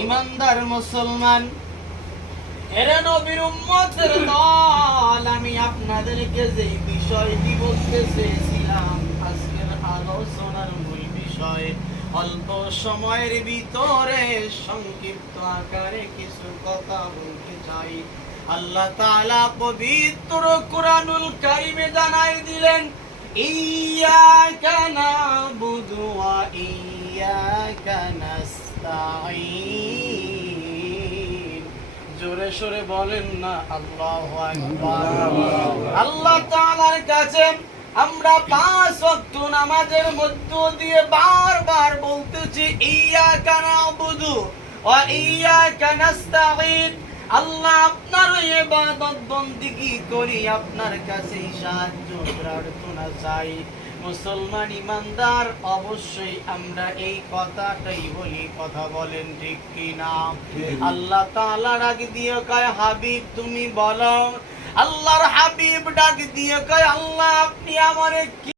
ইমানদার মুসলমান, এরা নবীর উম্মতের দল, আমি আপনাদেরকে যে বিষয়টি বলতে চেয়েছিলাম, আজকের আলোচনার মূল বিষয়, অল্প সময়ের ভিতরে সংক্ষিপ্ত আকারে কিছু কথা বলতে চাই। আল্লাহ তাআলা পবিত্র কুরআনুল কারীমে জানাই দিলেন, ইয়্যাকা না'বুদু ওয়া ইয়্যাকা নাস্তাঈন। জোরে সোরে বলেন না আল্লাহু আকবার। আল্লাহ তাআলার কাছে আমরা 5 ওয়াক্ত নামাজের মধ্য দিয়ে বারবার বলতেছি, ইয়্যাকা না'বুদু ওয়া ইয়্যাকা নাস্তাঈন। আল্লাহ, আপনার ইবাদত বন্দেগী করি, আপনার কাছে সাহায্য প্রার্থনা চাই। মুসলমান ইমানদার, অবশ্যই আমরা এই কথাটাই বলি, কথা বলেন ঠিক কি না? আল্লাহ তাআলা ডাক দিয়ে কয়, হাবিব তুমি বলো। আল্লাহর হাবিব ডাক দিয়ে কয়, আল্লাহ আপনি আমারে